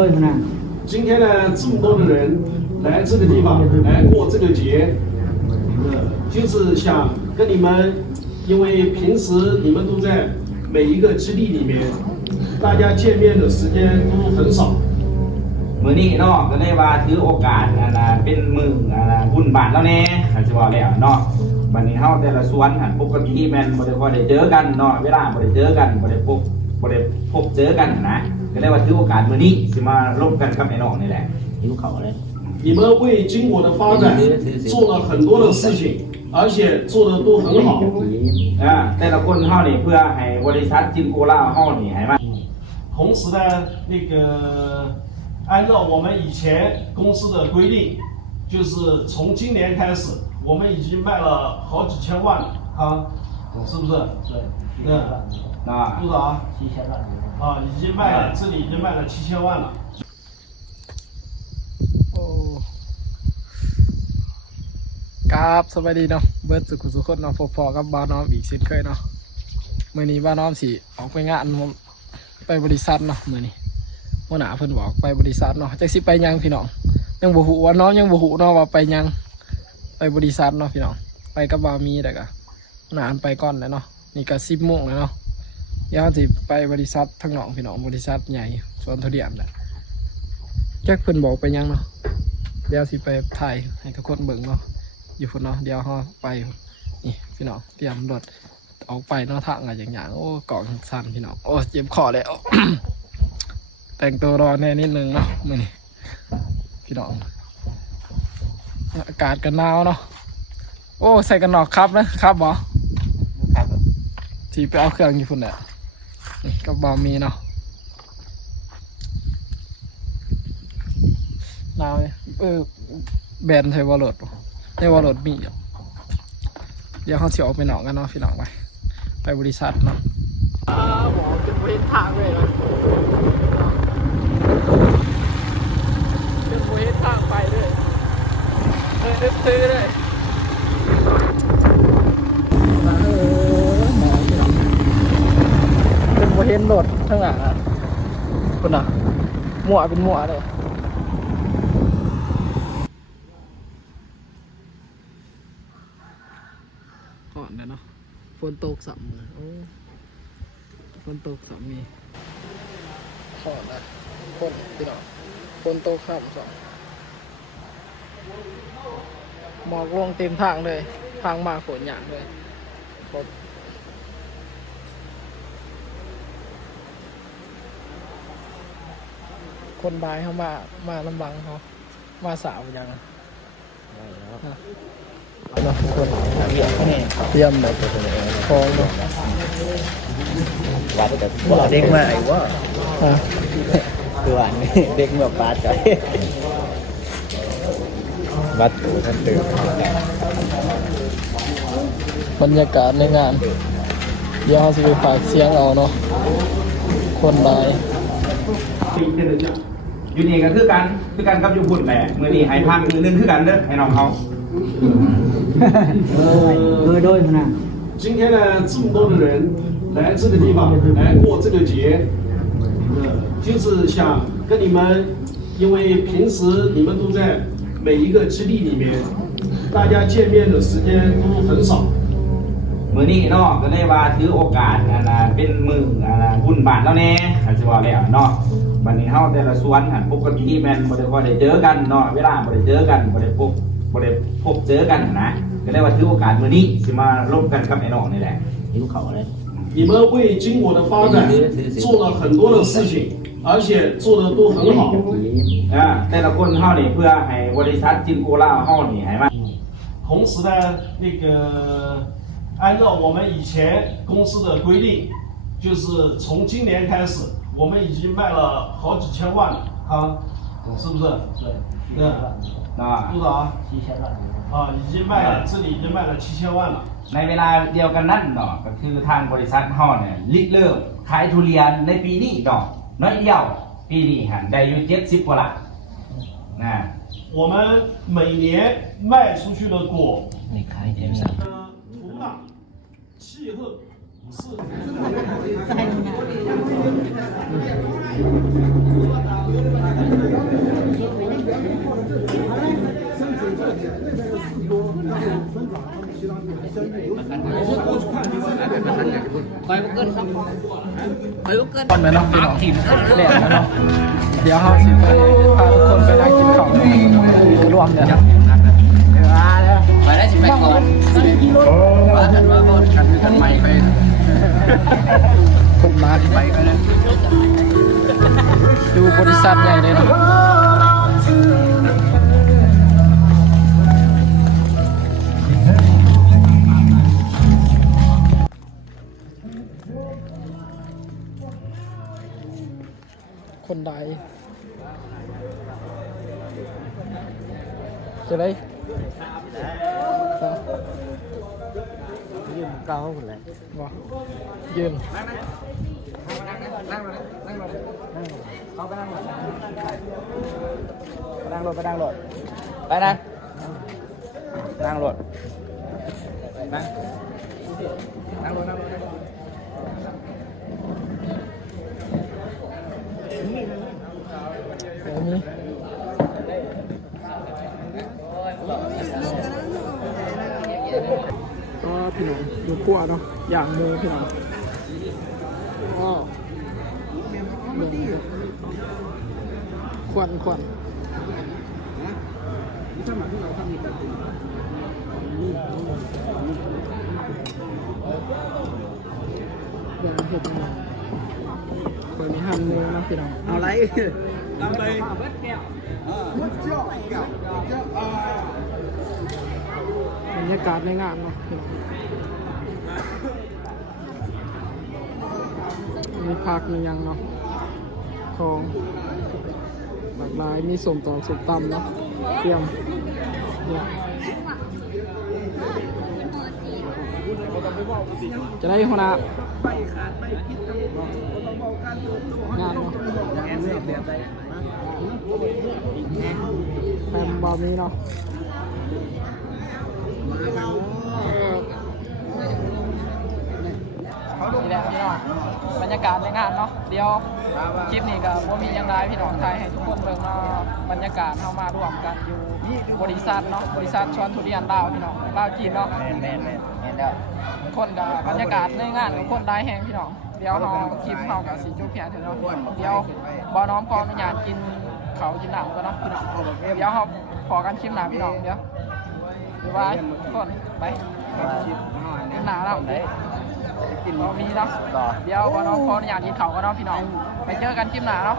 ด้วยนะ 今天呢，这么多的人来这个地方来过这个节，呃，就是想跟你们，因为平时你们都在每一个基地里面，大家见面的时间都很少。 มื้อนี้เนาะก็เลยว่าถือโอกาสอันน่ะเป็นมืออันน่ะบุญบาทแล้วแน่คันสิว่าแล้วเนาะบัดนี้เฮาแต่ละส่วนหันปกติแม่นบ่ได้ค่อยได้เจอกันเนาะเวลาบ่ได้เจอกันบ่ได้พบบ่ได้พบเจอกันนะ ก็เลยว่าถือโอกาสมื้อนี้สิมาร่วมกันกับไอ้น้องนี่แหละ หิวเขาเลย 你们为经我的发展做了很多的事情，而且做的都很好。 อ่าแต่ละคนเฮานี่เพื่อให้บริษัทจินโกล่าเฮานี่ให้มัน 同时呢，那个按照我们以前公司的规定，就是从今年开始，我们已经卖了好几千万了啊，是不是？对，嗯， เนาะ 多少啊？七千万左右。啊，已经卖了，这里已经卖了七千万了。 โอ้กราบสวัสดีเนาะเบิร์ดสุขุสุขคนเนาะพอๆกับบ้านน้อมอีกเช่นเคยเนาะมื่อนี้บ้านน้อมสิออกไปงานผมไปบริษัทเนาะมื่อนี้หัวหน้าเพิ่นบอกไปบริษัทเนาะจักสิไปยังพี่น้องยังบ่ฮู้ว่าน้องยังบ่ฮู้เนาะว่าไปยังไปบริษัทเนาะพี่น้องไปกับบามีแต่ก็หัวหน้าอันไปก่อนแล้วเนาะนี่ก็10โมงแล้วเนาะ เดียวเราสิไปบริษัททั้งน้องพี่น้องบริษัทใหญ่สวนทุเรียนแหละแจักเพิ่นบอกไปยังเนาะเดี๋ยวสิไปถ่ายให้ทุกคนเบิ่งเนาะอยู่พุ่นเนาะเดี๋ยวเราไปนี่พี่น้องเตรียมรถออกไปเนาะทางอะไรอย่างอย่างโอ้กล่องสั่นพี่น้องโอ้เจ็บคอแล้ว แต่งตัวรอแน่นิดนึงเนาะมือนี้พี่น้องอากาศกันหนาวเนาะโอ้ใส่กันหนอกครับนะครับบอที่ไปเอาเครื่องอยู่พุ่นแหละนี่ กับบอมีเนาะนาวเนี่ยเออแบนด์ไทยวอลล์ในวอลล์มีอยู่เดี๋ยวเขาเสียออกไปหนองกันเนาะพี่น้องไปไปบริษัทเนาะอ้าวหมอจะเห็นทางเลยนะจะเห็นทางไปเลยเลยนึกซื้อเลยเออหมอพี่น้องเป็นโมเห็นรถทั้งหลังอะคุณอะมั่วเป็นมั่วเลยก่อนเดี๋ยวเนาะฝนตกสัมเลยโอ้ฝนตกสัมมีขอดนะคนพี่น้องฝนตกข้ามสองหมอกลงเต็มทางเลย ทางมาฝนอย่างเลยรถ คนบายเขามา มาลำบังเขามาสาวยังอะฮะเอาเนาะทุกคนเยี่ยมเลยคองเนาะวัดแต่ว่าเด็กมาไอ้ว่าฮะตัวอันนี้เด็กมาปาดใจวัดตัวท่านตื่นบรรยากาศในงานเดี๋ยวเราจะไปฝากเสียงเอาเนาะคนบาย อยู่นี่ก็คือกันคือกันกับอยู่พุ่นแหละมื้อนี้ให้พักมื้อนึงคือกันเด้อให้น้องเขา ด้วยด้วยนะ 今天呢，这么多的人来这个地方来过这个节，呃，就是想跟你们，因为平时你们都在每一个基地里面，大家见面的时间都很少。 มื้อนี้เนาะก็เลยว่าถือโอกาสอันน่ะเป็นมืออันน่ะบุญบาทแล้วแน่คันสิว่าแล้วเนาะ บัดนี้เฮาแต่ละส่วนหันปกติแม่นบ่ได้ค่อยได้เจอกันเนาะเวลาบ่ได้เจอกันบ่ได้พบบ่ได้พบเจอกันนะก็เลยว่าถือโอกาสมื้อนี้สิมาร่วมกันกับไอ้น้องนี่แหละ หิวเขาเลย 你们为经我的发展做了很多的事情，而且做的都很好。 อ่าแต่ละคนเฮานี่เพื่อให้บริษัทจินโกล่าเฮานี่ให้มัน 同时呢，那个按照我们以前公司的规定，就是从今年开始， 我们已经卖了好几千万了啊，是不是？对，嗯， เนาะ 多少啊？七千万左右。啊，已经卖了，这里已经卖了七千万了。 ในเวลาเดียวกันนั้นเนาะก็คือทางบริษัทเฮาเนี่ยริเริ่มขายทุเรียนในปีนี้เนาะน้อยเดียวปีนี้หันได้อยู่70กว่าล้านนะ 我们每年卖出去的果，你看一点啥？呃，土壤、气候 คอยบุกเกินครับคอยบุกเกินคนไปเนาะพี่น้องแดดแล้วเนาะเดี๋ยวเขาสิไปพาทุกคนไปได้งกินข้าวรวมเนี่ยวมาเลยไปได้สิไปก่อนว่ากันว่าก่อนกันกันใหม่ไป ผมมาไปกันนะดูบริษัทใหญ่เลยนะคนใดจะได้ ยืมเก่าคนเลยบ่ยืนเขาไปนั่งรถไปนั่งรถไปนั่งรถไปนั่งนั่งรถนั่งนั่งรถนั่งรถเดี๋ยวนี้ พี่น้องดูขั้วเนาะอย่างมือพี่น้องก็เบิ่งควันควันอย่างเห็ดมาคอยมีหั่นมือเนาะพี่น้องเอาไรตามไปบรรยากาศในงานเนาะพี่น้อง มีผักมียังเนาะของหลากหลายมีสมต่อกสมตำเนาะเตรียมเนี่ยจะได้หัวหน้างานเนาะแฟนบอลนี้เนาะ นี่แหละพี่น้อง บรรยากาศในงานเนาะเดี๋ยวคลิปนี้ก็บ่มีหยังไงพี่น้องไทยให้ทุกคนเบิ่งเนาะบรรยากาศเฮามาร่วมกันอยู่บริษัทเนาะบริษัทชวนทุเรียนดาวพี่น้องดาวจีนเนาะแม่นแม่นแม่นเห็นแล้วคนกับบรรยากาศในงานกับคนได้แฮงพี่น้องเดี๋ยวเฮาคลิปเฮากับสีจุเพียงเถอะเนาะเดี๋ยวบ่น้อมขออนุญาตกินเขาวกินน้ำกันเนาะพี่น้องเดี๋ยวเฮาพอกันคลิปหน้าพี่น้องเดี๋ยวบ๊ายบายทุกคนไปกินหน้าแล้ว กินบะหมี่เนาะเดี๋ยววันน้องขออนุญาตกินเขาวกันเนาะพี่น้องไปเจอกันคลิปหน้าเนาะ